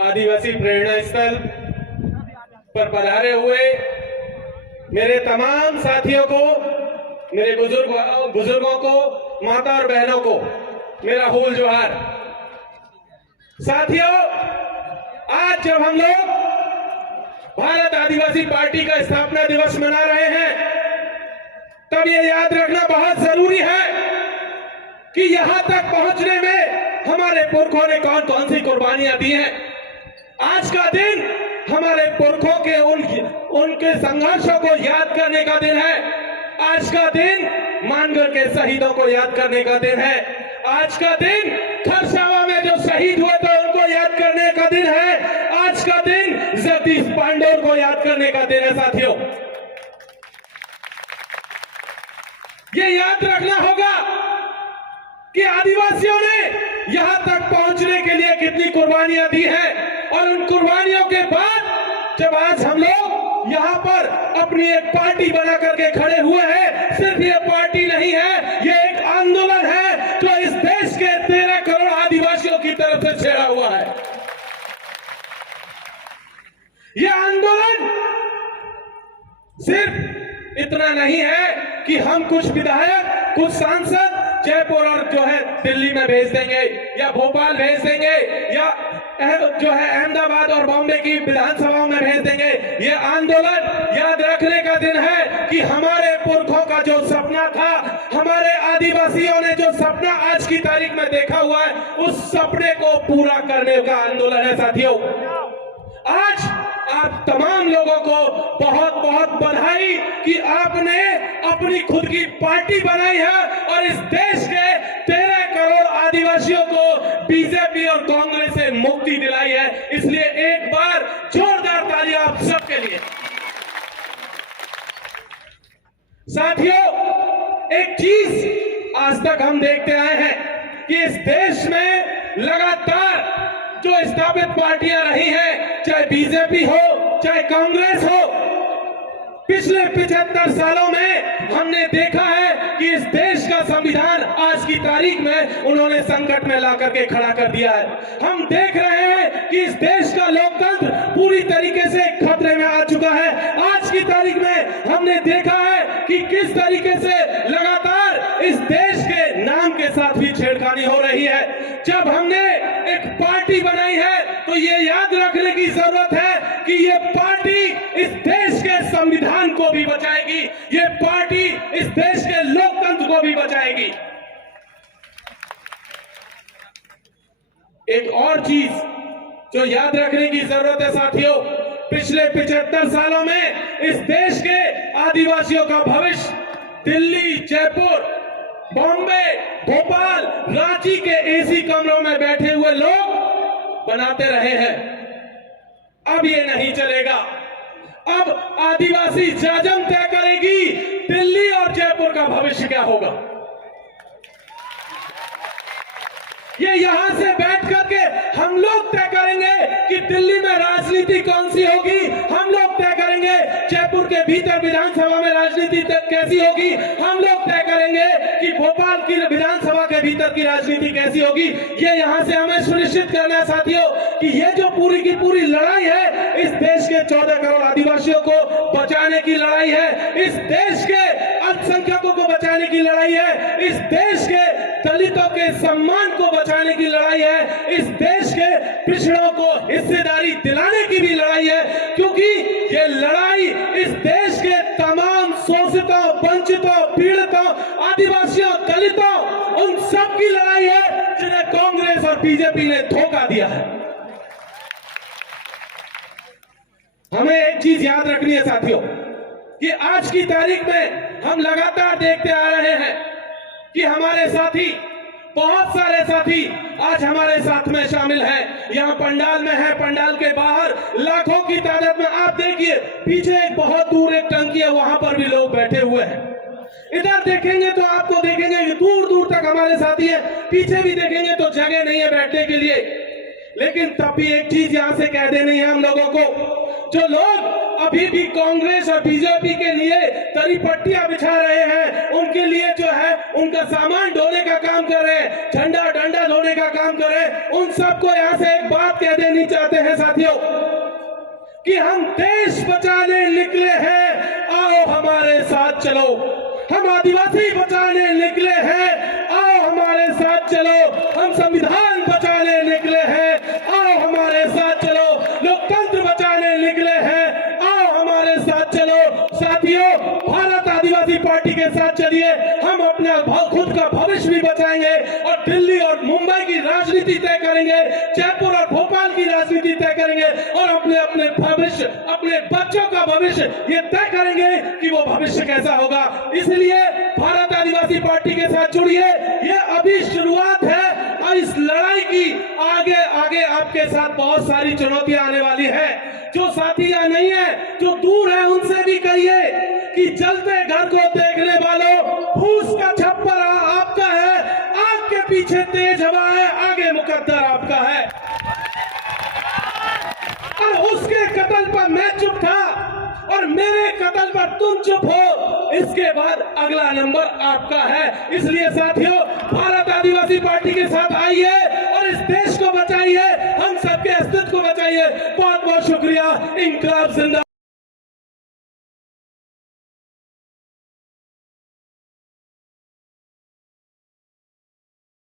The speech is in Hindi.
आदिवासी प्रेरणा स्थल पर पधारे हुए मेरे तमाम साथियों को, मेरे बुजुर्गों को, माता और बहनों को मेरा हुल जोहार। साथियों, आज जब हम लोग भारत आदिवासी पार्टी का स्थापना दिवस मना रहे हैं, तब ये याद रखना बहुत जरूरी है कि यहां तक पहुंचने में हमारे पुरखों ने कौन कौन सी कुर्बानियां दी हैं। आज का दिन हमारे पुरखों के उनके संघर्षों को याद करने का दिन है। आज का दिन मानगढ़ के शहीदों को याद करने का दिन है। आज का दिन खरसावा में जो शहीद हुए थे उनको याद करने का दिन है। आज का दिन जगदीश पांडोर को याद करने का दिन है। साथियों, ये याद रखना होगा कि आदिवासियों ने यहां तक पहुंचने के लिए कितनी कुर्बानियां दी हैं, और उन कुर्बानियों के बाद जब आज हम लोग यहां पर अपनी एक पार्टी बना करके खड़े हुए हैं, सिर्फ ये पार्टी नहीं है, ये एक आंदोलन है जो इस देश के 13 करोड़ आदिवासियों की तरफ से छेड़ा हुआ है। ये आंदोलन सिर्फ इतना नहीं है कि हम कुछ विधायक, कुछ सांसद जयपुर और जो है दिल्ली में भेज देंगे या भोपाल भेज देंगे या जो है अहमदाबाद और बॉम्बे की विधानसभाओं में भेज देंगे। ये आंदोलन याद रखने का दिन है कि हमारे पुरखों का जो सपना था, हमारे आदिवासियों ने जो सपना आज की तारीख में देखा हुआ है, उस सपने को पूरा करने का आंदोलन है। साथियों, आज आप तमाम लोगों को बहुत बहुत बधाई कि आपने अपनी खुद की पार्टी बनाई है और इस देश के 13 करोड़ आदिवासियों को बीजेपी और कांग्रेस से मुक्ति दिलाई है। इसलिए एक बार जोरदार तालियां आप सबके लिए। साथियों, एक चीज आज तक हम देखते आए हैं कि इस देश में लगातार जो स्थापित पार्टियां रही हैं, चाहे बीजेपी हो चाहे कांग्रेस हो, पिछले 75 सालों में हमने देखा है कि इस देश का संविधान आज की तारीख में उन्होंने संकट में ला करके खड़ा कर दिया है। हम देख रहे हैं कि इस देश का लोकतंत्र पूरी तरीके से खतरे में आ चुका है। आज की तारीख में हमने देखा है कि किस तरीके से लगातार इस देश के नाम के साथ भी छेड़खानी हो रही है। जब हमने एक पार्टी बनाई है तो ये याद रखने की जरूरत है कि ये पार्टी इस देश के संविधान को भी बचाएगी, ये पार्टी इस देश के लोकतंत्र को भी बचाएगी। एक और चीज जो याद रखने की जरूरत है साथियों, पिछले 75 सालों में इस देश के आदिवासियों का भविष्य दिल्ली, जयपुर, बॉम्बे, भोपाल, रांची के एसी कमरों में बैठे हुए लोग बनाते रहे हैं। अब ये नहीं चलेगा। अब आदिवासी जाजम तय करेगी दिल्ली और जयपुर का भविष्य क्या होगा। ये यहां से बैठ करके हम लोग तय करेंगे कि दिल्ली में राजनीति कौन सी होगी। हम लोग तय करेंगे जयपुर के भीतर विधानसभा में राजनीति कैसी होगी। हम लोग तय करेंगे कि भोपाल की विधानसभा के भीतर की राजनीति कैसी होगी। ये यहां से हमें सुनिश्चित करना है साथियों कि ये जो पूरी की पूरी लड़ाई है, इस देश के 14 करोड़ आदिवासियों को बचाने की लड़ाई है, इस देश के अल्पसंख्यकों को बचाने की लड़ाई है, इस देश के दलितों के सम्मान को बचाने की लड़ाई है, इस देश के पिछड़ों को हिस्सेदारी दिलाने की भी लड़ाई है। क्योंकि ये लड़ाई इस देश के तमाम शोषितों, वंचितों, पीड़ितों, आदिवासियों, दलितों, उन सब की लड़ाई है जिन्हें कांग्रेस और बीजेपी ने धोखा दिया है। हमें एक चीज याद रखनी है साथियों कि आज की तारीख में हम लगातार देखते आ रहे हैं कि हमारे साथी, बहुत सारे साथी आज हमारे साथ में शामिल हैं। यहाँ पंडाल में है, पंडाल के बाहर लाखों की तादाद में आप देखिए, पीछे एक बहुत दूर एक टंकी है, वहां पर भी लोग बैठे हुए हैं। इधर देखेंगे तो आपको देखेंगे कि दूर दूर तक हमारे साथी है, पीछे भी देखेंगे तो जगह नहीं है बैठने के लिए। लेकिन तब भी एक चीज यहां से कह देनी है हम लोगों को, जो लोग अभी भी कांग्रेस और बीजेपी के लिए तरी पट्टियां बिछा रहे हैं, उनके लिए जो है उनका सामान ढोने का काम कर रहे हैं, झंडा डंडा ढोने का काम कर रहे हैं, उन सबको यहां से एक बात कह देनी चाहते हैं साथियों कि हम देश बचाने निकले हैं, आओ हमारे साथ चलो। हम आदिवासी बचाने निकले हैं, आओ हमारे साथ चलो। हम संविधान बचाने निकले हैं, आओ हमारे साथ चलो। लोकतंत्र बचाने निकले हैं, आओ हमारे साथ चलो। साथियों, भारत आदिवासी पार्टी के साथ चलिए, हम अपना खुद का भविष्य भी बचाएंगे और दिल्ली और मुंबई की राजनीति तय करेंगे, जयपुर और भोपाल की राजनीति तय करेंगे और अपने अपने भविष्य, अपने बच्चों का भविष्य ये तय करेंगे कि वो भविष्य कैसा होगा। इसलिए भारत आदिवासी पार्टी के साथ जुड़िए, ये अभी शुरुआत है और इस लड़ाई की आगे आगे आपके साथ बहुत सारी चुनौतियां आने वाली है। जो साथी यहाँ नहीं है, जो दूर है, उनसे भी कहिए कि जलते घर को देखने वालों, फूस का छप्पर आपका है, आग के पीछे तेज हवा है, आगे मुकद्दर आपका है। और उसके कत्ल पर मैं चुप था और मेरे कत्ल पर तुम चुप हो, इसके बाद अगला नंबर आपका है। इसलिए साथियों, भारत आदिवासी पार्टी के साथ आइए और इस देश को बचाइए, हम सबके अस्तित्व को बचाइए। बहुत बहुत शुक्रिया। इंकलाब जिंदाबाद।